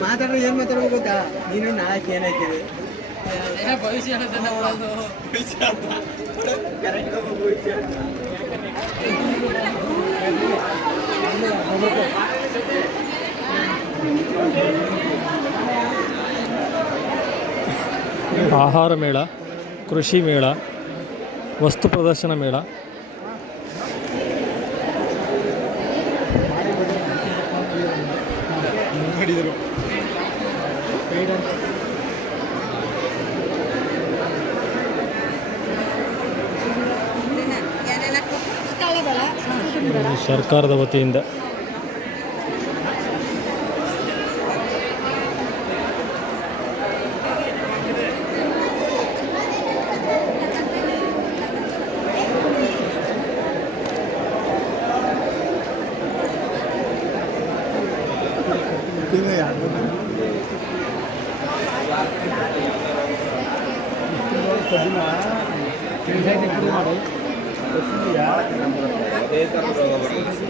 ಮಾತಾಡೋ ಏನು ಮಾತಾಡ್ಬೇಕು ಗೊತ್ತಾ? ನೀನು ನಾಲ್ಕು ಏನಾಯ್ತಿದೆ ಭವಿಷ್ಯ ಆಹಾರ ಮೇಳ, ಕೃಷಿ ಮೇಳ, ವಸ್ತು ಪ್ರದರ್ಶನ ಮೇಳ. ಸರ್ಕಾರದ ವತಿಯಿಂದ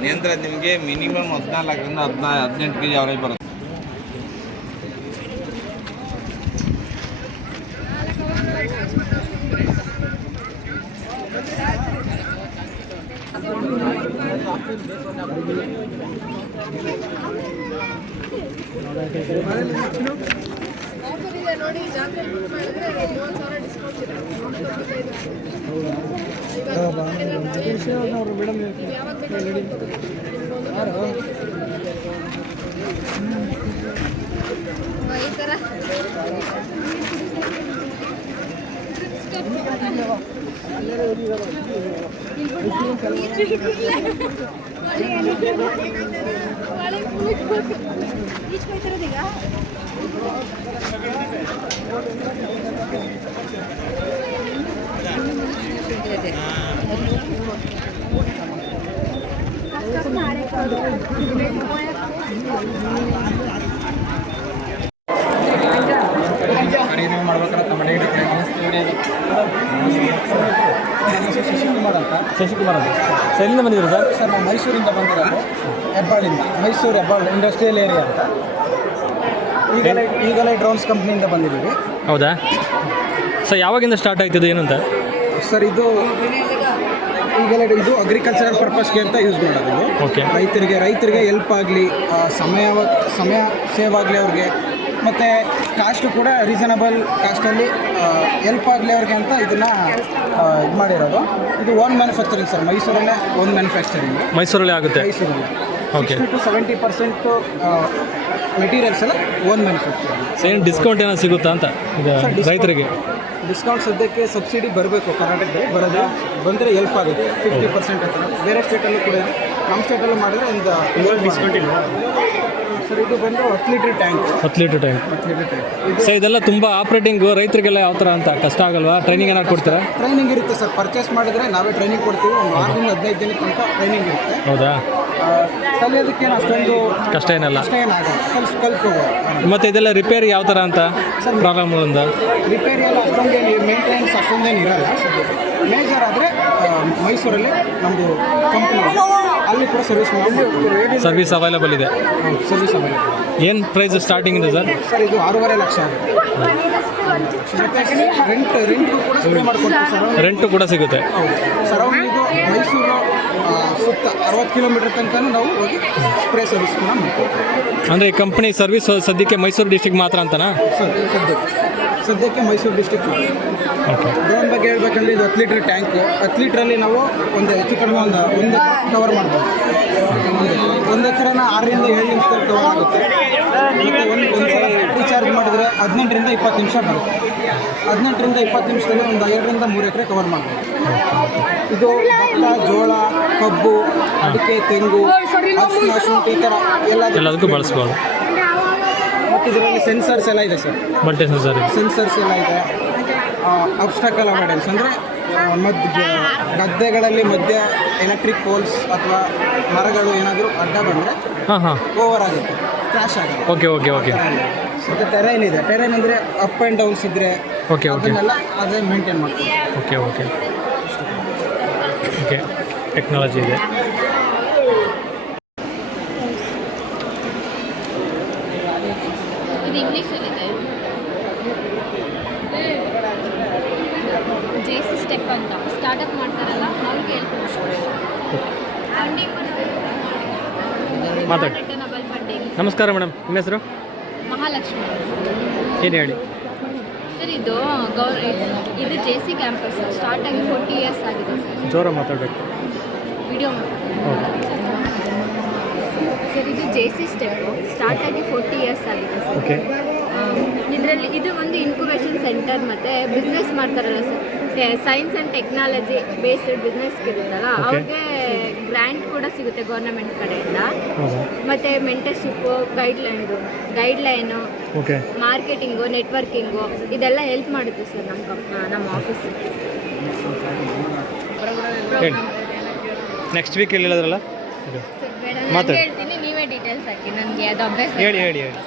ನಿಯಂತ್ರ ನಿಮಗೆ ಮಿನಿಮಮ್ 14ರಿಂದ 18 kg ಅವರೇಜ್ ಬರುತ್ತೆ. ನೋಡಿ ಜಾತ್ರೆ ಬುಕ್ ಮಾಡಿದ್ರೆ 30,000 ಡಿಸ್ಕೌಂಟ್ ಇದೆ. ಈ ಥರ ಖರೀದಿ ಮಾಡ್ಬೇಕಾದ್ರೆ ತಮ್ಮ ಶಶಿಕುಮಾರ್ ಅಂತ. ಶಶಿಕುಮಾರ್ ಅಂತ ಎಲ್ಲಿಂದ ಬಂದಿದ್ರು ಸರ್? ಸರ್ ನಾವು ಮೈಸೂರಿಂದ ಬಂದಿರೋದು, ಹೆಬ್ಬಾಳಿಂದ. ಮೈಸೂರು ಹೆಬ್ಬಾಳು ಇಂಡಸ್ಟ್ರಿಯಲ್ ಏರಿಯಾ ಅಂತ. ಈಗಲೇ ಡ್ರೋನ್ಸ್ ಕಂಪ್ನಿಯಿಂದ ಬಂದಿದ್ದೀವಿ. ಹೌದಾ ಸರ್? ಯಾವಾಗಿಂದ ಸ್ಟಾರ್ಟ್ ಆಯ್ತದೆ ಏನು ಅಂತ ಸರ್? ಇದು ಅಗ್ರಿಕಲ್ಚರಲ್ ಪರ್ಪಸ್ಗೆ ಅಂತ ಯೂಸ್ ಮಾಡೋದು. ಓಕೆ. ರೈತರಿಗೆ ಹೆಲ್ಪ್ ಆಗಲಿ, ಸಮಯ ಸೇವ್ ಆಗಲಿ ಅವ್ರಿಗೆ, ಮತ್ತು ಕಾಸ್ಟು ಕೂಡ ರೀಸನಬಲ್ ಕಾಸ್ಟಲ್ಲಿ ಹೆಲ್ಪ್ ಆಗಲಿ ಅವ್ರಿಗೆ ಅಂತ ಇದನ್ನು ಇದು ಮಾಡಿರೋದು. ಇದು ಓನ್ ಮ್ಯಾನುಫ್ಯಾಕ್ಚರಿಂಗ್ ಸರ್, ಮೈಸೂರಲ್ಲೇ ಓನ್ ಮ್ಯಾನುಫ್ಯಾಕ್ಚರಿಂಗ್. ಮೈಸೂರಲ್ಲೇ ಆಗುತ್ತೆ? ಮೈಸೂರಲ್ಲೇ. ಓಕೆ. 60-70% ಮೆಟೀರಿಯಲ್ಸ್ ಎಲ್ಲ ಓನ್ ಮ್ಯಾನುಫ್ಯಾಕ್ಚರಿಂಗ್. ಏನು ಡಿಸ್ಕೌಂಟ್ ಏನೋ ಸಿಗುತ್ತಾ ಅಂತ ಈಗ ರೈತರಿಗೆ? ಡಿಸ್ಕೌಂಟ್ ಸದ್ಯಕ್ಕೆ ಸಬ್ಸಿಡಿ ಬರಬೇಕು ಕರ್ನಾಟಕದಲ್ಲಿ, ಬಂದರೆ ಹೆಲ್ಪ್ ಆಗುತ್ತೆ. 50% ಅಂತ. ಬೇರೆ ಸ್ಟೇಟಲ್ಲೂ ಕೂಡ ಇದೆ, ನಮ್ಮ ಸ್ಟೇಟಲ್ಲೂ ಮಾಡಿದ್ರೆ ಒಂದು ಡಿಸ್ಕೌಂಟ್ ಇಲ್ಲ ಸರ್. ಇದು ಬಂದು 10 litre tank. 10 litre tank. Sir ಇದೆಲ್ಲ ತುಂಬ ಆಪ್ರೇಟಿಂಗು ರೈತರಿಗೆಲ್ಲ ಯಾವ ಥರ ಅಂತ ಕಷ್ಟ ಆಗಲ್ವಾ? ಟ್ರೈನಿಂಗ್ ಏನಾದ್ರು ಕೊಡ್ತೀರಾ? ಟ್ರೈನಿಂಗ್ ಇರುತ್ತೆ ಸರ್. ಪರ್ಚೇಸ್ ಮಾಡಿದ್ರೆ ನಾವೇ ಟ್ರೈನಿಂಗ್ ಕೊಡ್ತೀವಿ. ಒಂದು 6ರಿಂದ 15 ದಿನದ ತನಕ ಟ್ರೈನಿಂಗ್ ಇರುತ್ತೆ. ಹೌದಾ? ಕಲಿಯೋದಕ್ಕೇನು ಅಷ್ಟೊಂದು ಕಷ್ಟ ಏನಲ್ಲ? ಕಲ್ತ್ಕೋಬೋದು. ಮತ್ತು ಇದೆಲ್ಲ ರಿಪೇರಿ ಯಾವ ಥರ ಅಂತ ಪ್ರಾಬ್ಲಮ್ಗಳಿಂದ? ರಿಪೇರಿ ಎಲ್ಲ ಅಷ್ಟೊಂದೇನು ಮೇಂಟೆನೆನ್ಸ್ ಅಷ್ಟೊಂದೇನು ಇರಲ್ಲ. ಮೇಜರ್ ಆದರೆ ಮೈಸೂರಲ್ಲಿ ನಮ್ಮದು ಕಂಪ್ನಿ ಅಲ್ಲಿ ಕೂಡ ಸರ್ವಿಸ್ ಅವೈಲೇಬಲ್ ಇದೆ. Service available. ಏನು ಪ್ರೈಸ್ ಸ್ಟಾರ್ಟಿಂಗ್ ಇದೆ ಸರ್? ಸರ್ ಇದು 6.5 ಲಕ್ಷ ಆಗುತ್ತೆ. ರೆಂಟು ಕೂಡ ಸ್ಪ್ರೇ ಮಾಡ್ಕೊಡ್ತೀವಿ ಸರ್. ರೆಂಟು ಕೂಡ ಸಿಗುತ್ತೆ? ಹೌದು. ಸರೌಂಡಿಂಗು ಮೈಸೂರು ಸುತ್ತ 60 ಕಿಲೋಮೀಟರ್ ತನಕ ನಾವು ಹೋಗಿ ಸ್ಪ್ರೇ ಸರ್ವಿಸ್ ಕೂಡ ಮಾಡ್ಕೊಡ್ತೀವಿ. ಅಂದರೆ ಈ ಕಂಪ್ನಿ ಸರ್ವಿಸ್ ಸದ್ಯಕ್ಕೆ ಮೈಸೂರು ಡಿಸ್ಟ್ರಿಕ್ಟ್ ಮಾತ್ರ ಅಂತನಾ? ಸರ್ ಸದ್ಯಕ್ಕೆ ಮೈಸೂರು ಡಿಸ್ಟ್ರಿಕ್ಟ್. ಓಕೆ. ಡ್ರೋನ್ ಬಗ್ಗೆ ಹೇಳ್ಬೇಕಂದ್ರೆ ಇದು 10 ಲೀಟ್ರ್ ಟ್ಯಾಂಕು. 10 ಲೀಟ್ರಲ್ಲಿ ನಾವು ಒಂದು ಹೆಚ್ಚು ಕಡಿಮೆ ಒಂದು ಕವರ್ ಮಾಡ್ಬೋದು. ಒಂದು ಎಕರೆನ 6ರಿಂದ 7 ನಿಮಿಷದಲ್ಲಿ ಕವರ್ ಆಗುತ್ತೆ. ಮತ್ತು ಒಂದು ಸಲ ಬ್ಯಾಟ್ರಿ ಚಾರ್ಜ್ ಮಾಡಿದ್ರೆ 18ರಿಂದ 20 ನಿಮಿಷ ಬರುತ್ತೆ. 18ರಿಂದ 20 ನಿಮಿಷದಲ್ಲಿ ಒಂದು 2ರಿಂದ 3 ಎಕರೆ ಕವರ್ ಮಾಡ್ಬೋದು. ಇದು ಭತ್ತ, ಜೋಳ, ಕಬ್ಬು, ಅಡಿಕೆ, ತೆಂಗು, ಅರಿಶಿನ, ಶುಂಠಿ ಈ ಥರ ಎಲ್ಲದಕ್ಕೂ ಬಳಸ್ಬೋದು. ಮತ್ತು ಇದರಲ್ಲಿ ಸೆನ್ಸರ್ಸ್ ಎಲ್ಲ ಇದೆ ಸರ್. ಮಲ್ಟಿ ಸೆನ್ಸರ್ಸ್ ಎಲ್ಲ ಇದೆ. ಅಬ್ಸ್ಟಾಕಲ್ ಅವಾಯ್ಡೆನ್ಸ್ ಅಂದರೆ ಗದ್ದೆಗಳಲ್ಲಿ ಮಧ್ಯೆ ಎಲೆಕ್ಟ್ರಿಕ್ ಪೋಲ್ಸ್ ಅಥವಾ ಮರಗಳು ಏನಾದರೂ ಅಡ್ಡ ಬಂದರೆ ಓವರ್ ಆಗುತ್ತೆ. ಕ್ರಾಶ್ ಆಗಲ್ಲ. ಓಕೆ ಓಕೆ ಓಕೆ ಮತ್ತು ಟೆರೈನ್ ಇದೆ. ಟೆರೈನ್ ಅಂದರೆ ಅಪ್ ಆ್ಯಂಡ್ ಡೌನ್ಸ್ ಇದ್ದರೆ ಓಕೆ ಓಕೆ ಅದನ್ನೆಲ್ಲ ಅದೇ ಮೇಂಟೈನ್ ಮಾಡ್ತೀವಿ. ಓಕೆ ಓಕೆ ಓಕೆ ಟೆಕ್ನಾಲಜಿ ಇದೆ. ಇದು ಇಂಗ್ಲೀಷಲ್ಲಿದೆ. JC ಸ್ಟೆಪ್ ಅಂತ ಸ್ಟಾರ್ಟಪ್ ಮಾಡ್ತಾರಲ್ಲ ಅವ್ರಿಗೆ ಹೆಲ್ಪ್ ಮಾತಾಡಿ. Returnable funding. ನಮಸ್ಕಾರ ಮೇಡಮ್, ನಿಮ್ಮ ಹೆಸರು? ಮಹಾಲಕ್ಷ್ಮಿ. ಏನು ಹೇಳಿ. ಸರ್ ಇದು ಇದು JC ಕ್ಯಾಂಪಸ್ ಸ್ಟಾರ್ಟ್ ಆಗಿ 40 ಇಯರ್ಸ್ ಆಗಿದೆ ಸರ್. ಜೋರ ಮಾತಾಡಬೇಕು. ವಿಡಿಯೋ ಸರ್ ಇದು JC ಸ್ಟೆಪ್ ಸ್ಟಾರ್ಟ್ ಆಗಿ 40 ಇಯರ್ಸ್ ಆಗಿದೆ ಸರ್. ಓಕೆ ಇದರಲ್ಲಿ ಇದು ಒಂದು ಇನ್ಕ್ಯುಬೇಷನ್ ಸೆಂಟರ್ ಮತ್ತು ಬಿಸ್ನೆಸ್ ಮಾಡ್ತಾರಲ್ಲ sir, science and technology based business ಇರುತ್ತಲ್ಲ ಅವ್ರಿಗೆ ಗ್ರ್ಯಾಂಟ್ ಕೂಡ ಸಿಗುತ್ತೆ ಗೌರ್ಮೆಂಟ್ ಕಡೆಯಿಂದ. ಹೌದಾ? ಮತ್ತು ಮೆಂಟರ್ಶಿಪ್ಪು, ಗೈಡ್ಲೈನು, ಓಕೆ ಮಾರ್ಕೆಟಿಂಗು, ನೆಟ್ವರ್ಕಿಂಗು ಇದೆಲ್ಲ ಹೆಲ್ಪ್ ಮಾಡುತ್ತೆ ಸರ್ ನಮ್ಮ ಆಫೀಸ್. ಹೇಳಿ. ನೆಕ್ಸ್ಟ್ ವೀಕ್ ಹೇಳಿದ್ರಲ್ಲ ಸರ್ ಬೇಡ, ನಾನು ಮಾತಾಡಿ. ಹೇಳ್ತೀನಿ, ನೀವೇ ಡೀಟೇಲ್ಸ್ ಹಾಕಿ, ನನಗೆ ಅದು ಅಭ್ಯಾಸ. ಹೇಳಿ ಹೇಳಿ ಹೇಳಿ.